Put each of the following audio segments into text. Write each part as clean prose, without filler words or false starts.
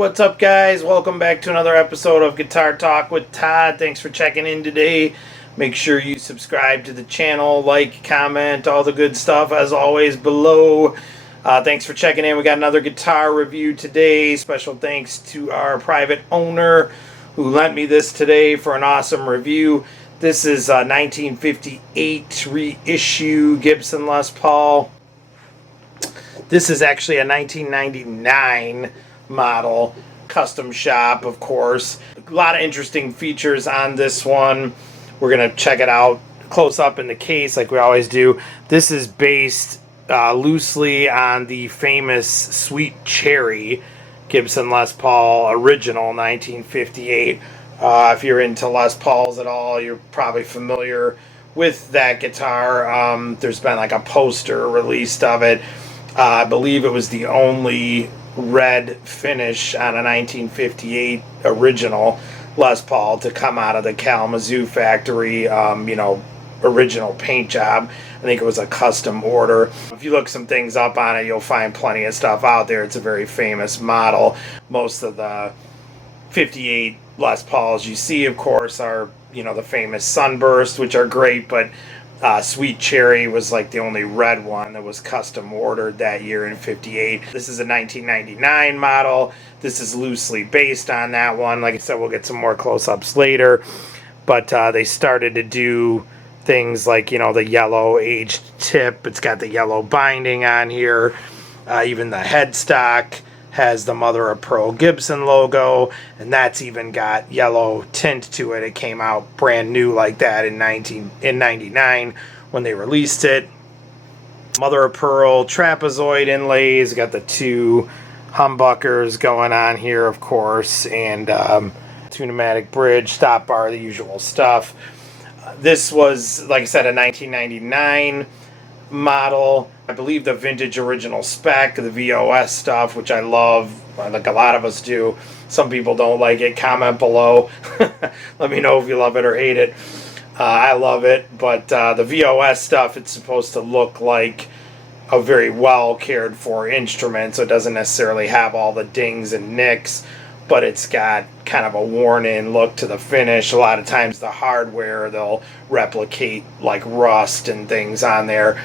what's up guys? Welcome back to another episode of Guitar Talk with Todd. Thanks for checking in today. Make sure you subscribe to the channel, like, comment, all the good stuff as always below. Thanks for checking in. We got another guitar review today. Special thanks to our private owner who lent me this today for an awesome review. This is a 1958 reissue Gibson Les Paul. This is actually a 1999 model, custom shop, of course. A lot of interesting features on this one. We're going to check it out close up in the case like we always do. This is based loosely on the famous Sweet Cherry Gibson Les Paul original 1958. If you're into Les Pauls at all, you're probably familiar with that guitar. There's been like a poster released of it. I believe it was the only red finish on a 1958 original Les Paul to come out of the Kalamazoo factory, original paint job. I think it was a custom order. If you look some things up on it, you'll find plenty of stuff out there. It's a very famous model. Most of the 58 Les Pauls you see, of course, are, the famous Sunburst, which are great, but Sweet Cherry was like the only red one that was custom ordered that year in 58. This is a 1999 model. This is loosely based on that one. Like I said, we'll get some more close-ups later. But they started to do things like, the yellow aged tip. It's got the yellow binding on here. Even the headstock has the Mother of Pearl Gibson logo, and that's even got yellow tint to it. It came out brand new like that in 99 when they released it. Mother of Pearl trapezoid inlays, got the two humbuckers going on here, of course, and two pneumatic bridge, stop bar, the usual stuff. This was, like I said, a 1999 model. I believe the vintage original spec, the VOS stuff, which I love, like a lot of us do. Some people don't like it. Comment below. Let me know if you love it or hate it. I love it, but the VOS stuff, it's supposed to look like a very well cared for instrument, so it doesn't necessarily have all the dings and nicks, but it's got kind of a worn-in look to the finish. A lot of times the hardware, they'll replicate like rust and things on there.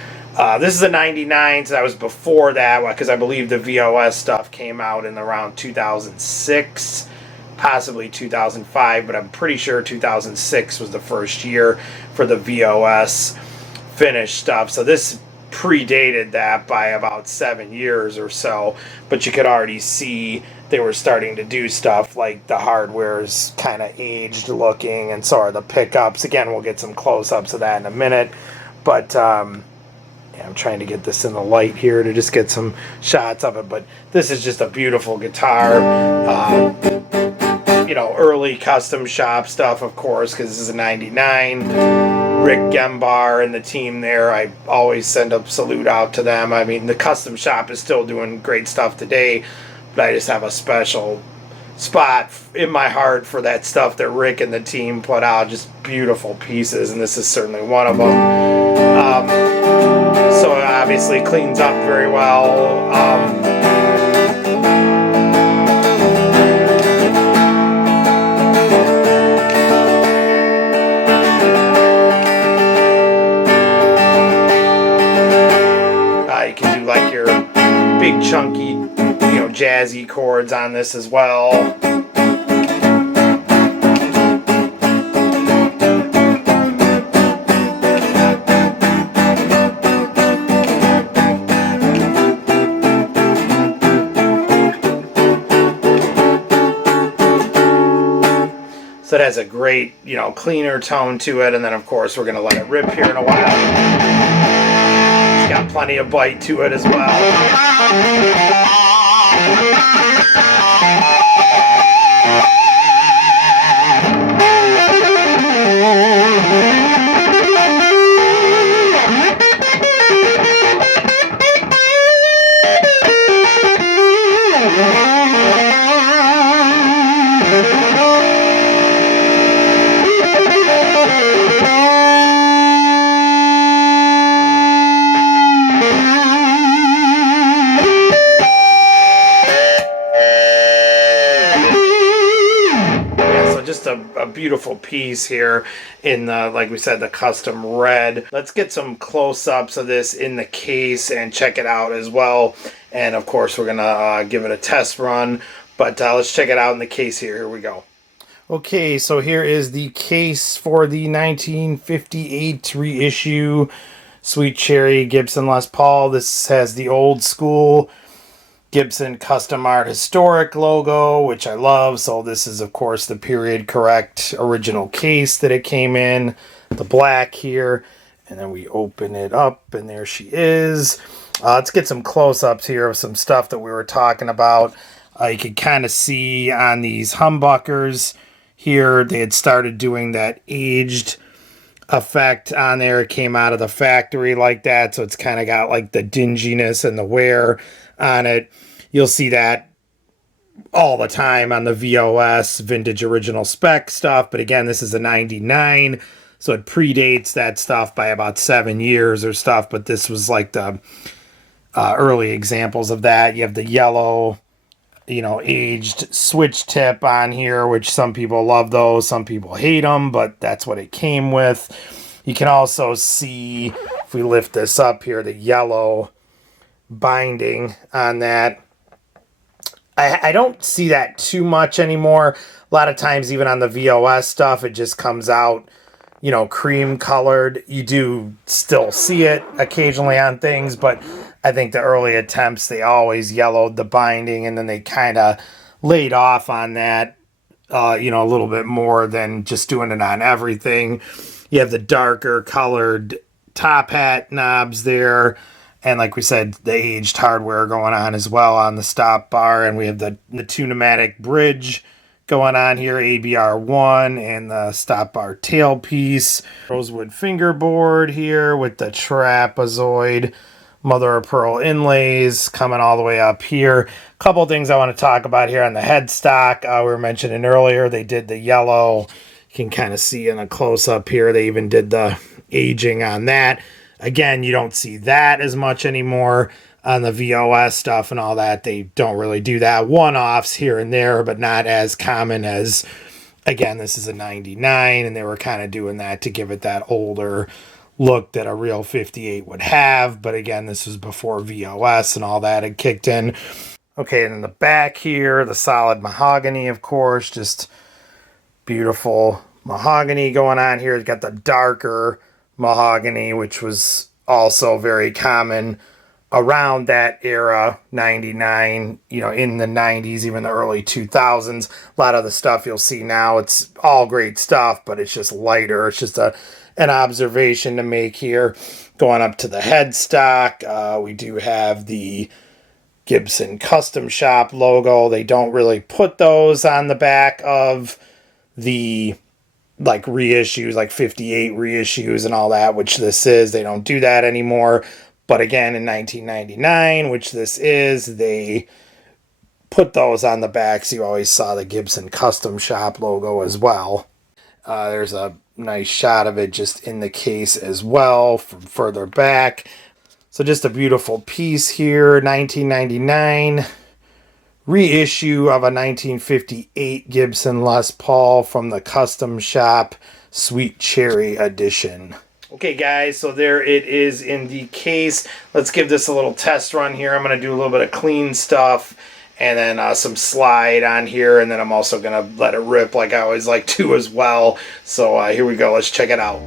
This is a 99, so that was before that, because I believe the VOS stuff came out in around 2006, possibly 2005, but I'm pretty sure 2006 was the first year for the VOS finish stuff. So this predated that by about 7 years or so, but you could already see they were starting to do stuff like the hardware's kind of aged looking, and so are the pickups. Again, we'll get some close-ups of that in a minute, but I'm trying to get this in the light here to just get some shots of it, but this is just a beautiful guitar. Early custom shop stuff, of course, because this is a 99. Rick Gembar and the team there, I always send a salute out to them. I mean, the custom shop is still doing great stuff today, but I just have a special spot in my heart for that stuff that Rick and the team put out. Just beautiful pieces, and this is certainly one of them. So it obviously cleans up very well. You can do like your big chunky, jazzy chords on this as well. So it has a great, cleaner tone to it, and then of course we're going to let it rip here in a while. It's got plenty of bite to it as well. just a beautiful piece here in the, like we said, the custom red. Let's get some close-ups of this in the case and check it out as well. And of course, we're gonna give it a test run, but let's check it out in the case here. Here we go. Okay, so here is the case for the 1958 reissue Sweet Cherry Gibson Les Paul. This has the old school Gibson Custom Art Historic logo, which I love. So this is, of course, the period correct original case that it came in, the black here. And then we open it up, and there she is. Let's get some close-ups here of some stuff that we were talking about. You can kind of see on these humbuckers here, they had started doing that aged effect on there. It came out of the factory like that, so it's kind of got like the dinginess and the wear on it. You'll see that all the time on the VOS vintage original spec stuff, but again, this is a 99, so it predates that stuff by about 7 years or stuff, but this was like the early examples of that. You have the yellow, you know, aged switch tip on here, which some people love those, some people hate them, but that's what it came with. You can also see, if we lift this up here, the yellow binding on that. I don't see that too much anymore. A lot of times, even on the VOS stuff, it just comes out, you know, cream colored. You do still see it occasionally on things, but I think the early attempts, they always yellowed the binding, and then they kind of laid off on that, you know, a little bit more than just doing it on everything. You have the darker colored top hat knobs there, and like we said, the aged hardware going on as well on the stop bar, and we have the two pneumatic bridge going on here, ABR1, and the stop bar tailpiece. Rosewood fingerboard here with the trapezoid mother of pearl inlays coming all the way up here. A couple of things I want to talk about here on the headstock. We were mentioning earlier, they did the yellow. You can kind of see in a close-up here, they even did the aging on that. Again, you don't see that as much anymore on the VOS stuff and all that. They don't really do that. One-offs here and there, but not as common as, again, this is a 99, and they were kind of doing that to give it that older look that a real 58 would have. But again, this was before VOS and all that had kicked in. Okay, and in the back here, the solid mahogany, of course, just beautiful mahogany going on here. It's got the darker mahogany, which was also very common around that era, 99, you know, in the 90s, even the early 2000s. A lot of the stuff you'll see now, it's all great stuff, but it's just lighter. It's just an observation to make here. Going up to the headstock, we do have the Gibson Custom Shop logo. They don't really put those on the back of the like reissues, like 58 reissues and all that, which this is. They don't do that anymore. But again, in 1999, which this is, they put those on the back, so you always saw the Gibson Custom Shop logo as well. There's a nice shot of it just in the case as well from further back. So just a beautiful piece here. 1999 reissue of a 1958 Gibson Les Paul from the Custom Shop Sweet Cherry edition. Okay, guys, so there it is in the case. Let's give this a little test run here. I'm going to do a little bit of clean stuff and then some slide on here, and then I'm also going to let it rip like I always like to as well. So here we go. Let's check it out.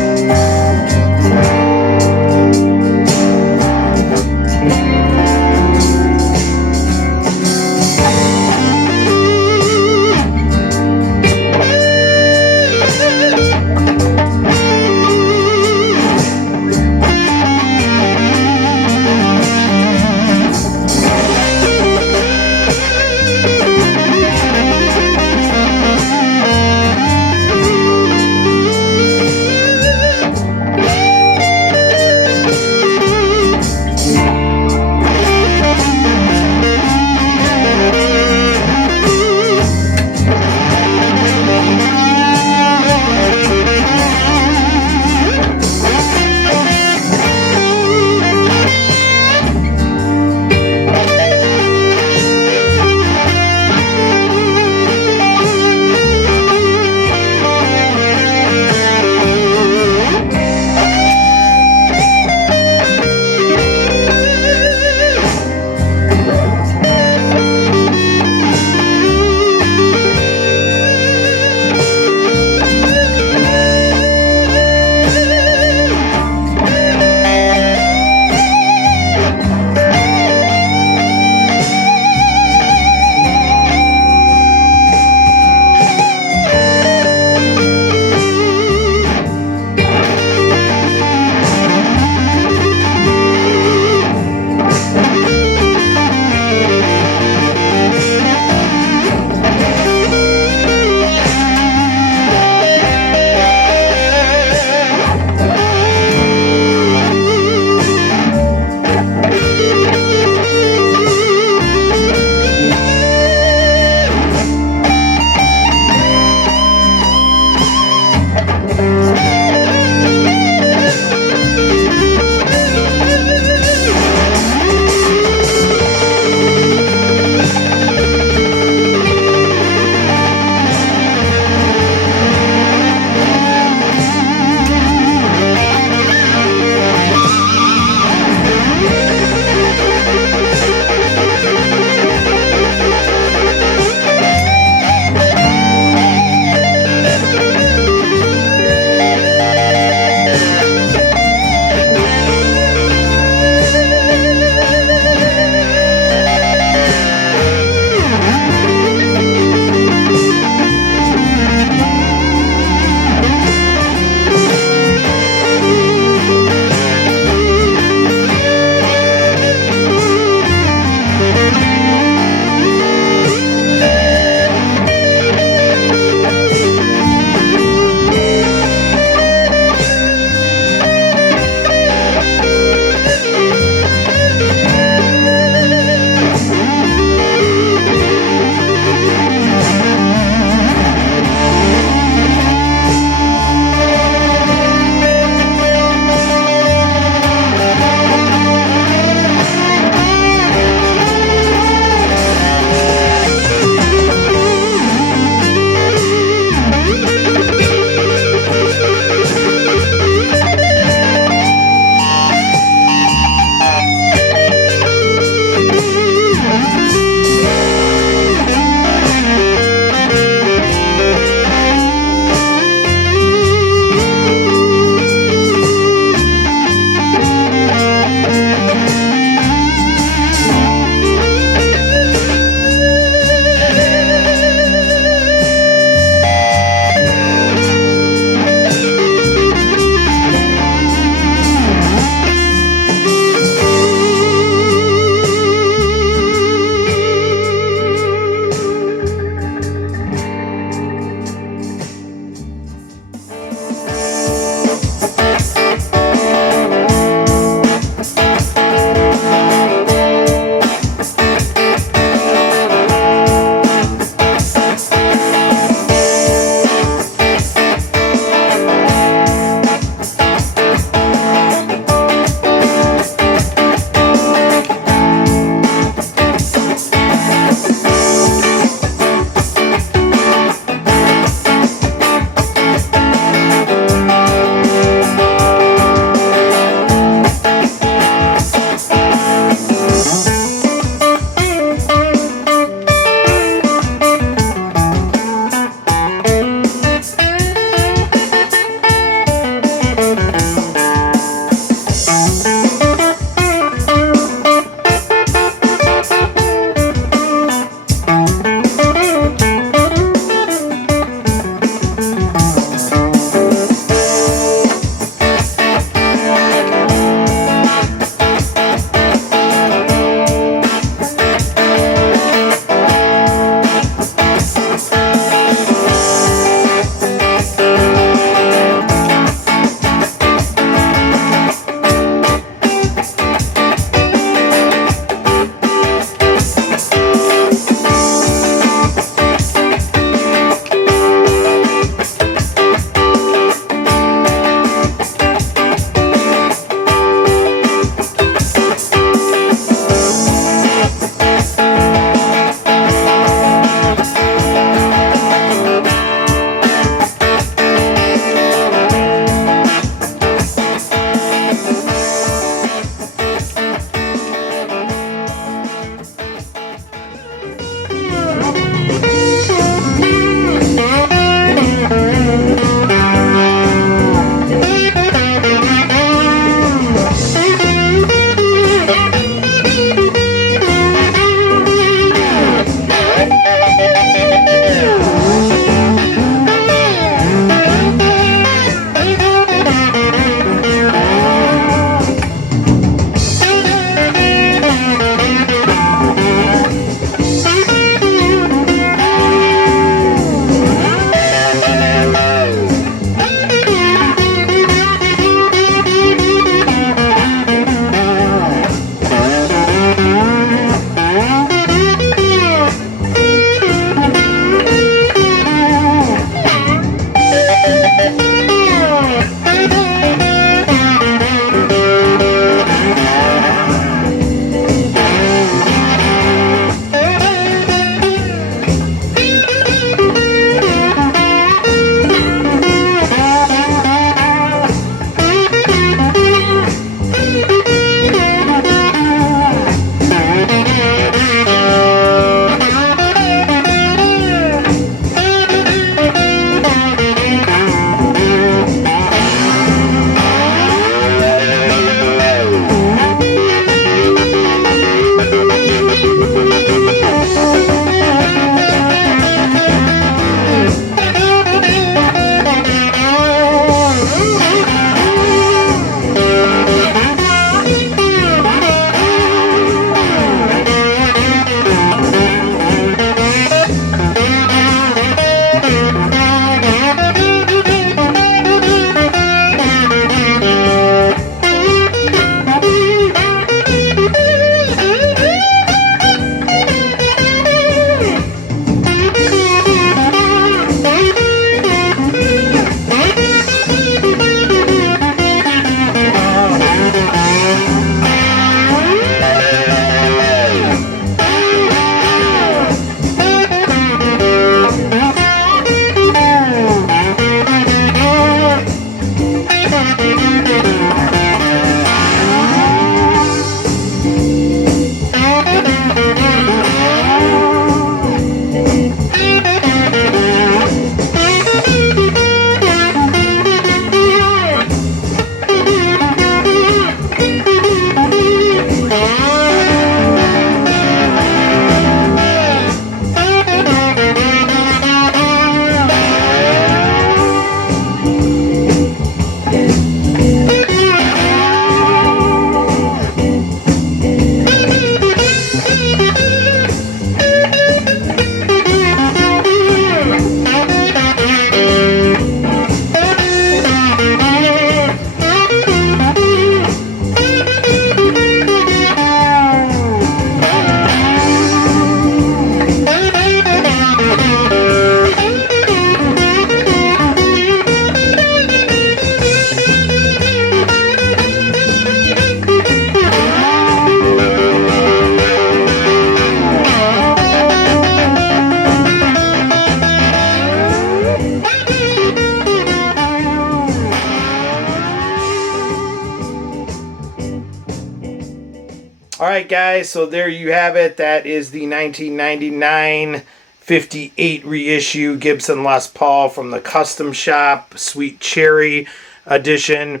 All right, guys, so there you have it. That is the 1999 58 reissue Gibson Les Paul from the Custom Shop, Sweet Cherry edition.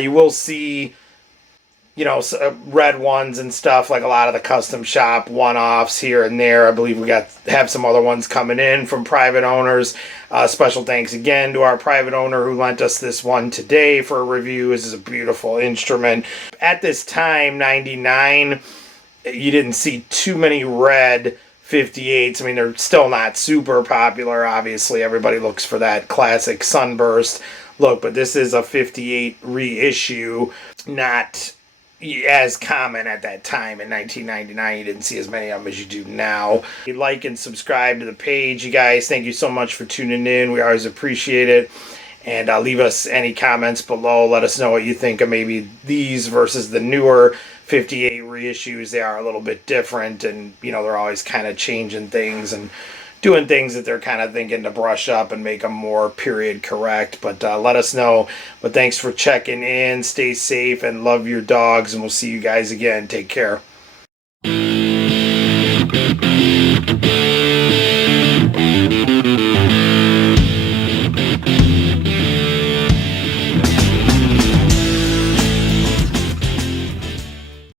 You will see, you know, red ones and stuff, like a lot of the Custom Shop one-offs here and there. I believe we have some other ones coming in from private owners. Special thanks again to our private owner who lent us this one today for a review. This is a beautiful instrument. At this time, 99, you didn't see too many red 58s. I mean, they're still not super popular. Obviously, everybody looks for that classic sunburst look, but this is a 58 reissue, not as common at that time in 1999. You didn't see as many of them as you do now. Like and subscribe to the page, you guys. Thank you so much for tuning in. We always appreciate it. And leave us any comments below. Let us know what you think of maybe these versus the newer 58 reissues. They are a little bit different, and you know, they're always kind of changing things and doing things that they're kind of thinking to brush up and make them more period correct. But let us know. But thanks for checking in. Stay safe and love your dogs, and we'll see you guys again. Take care.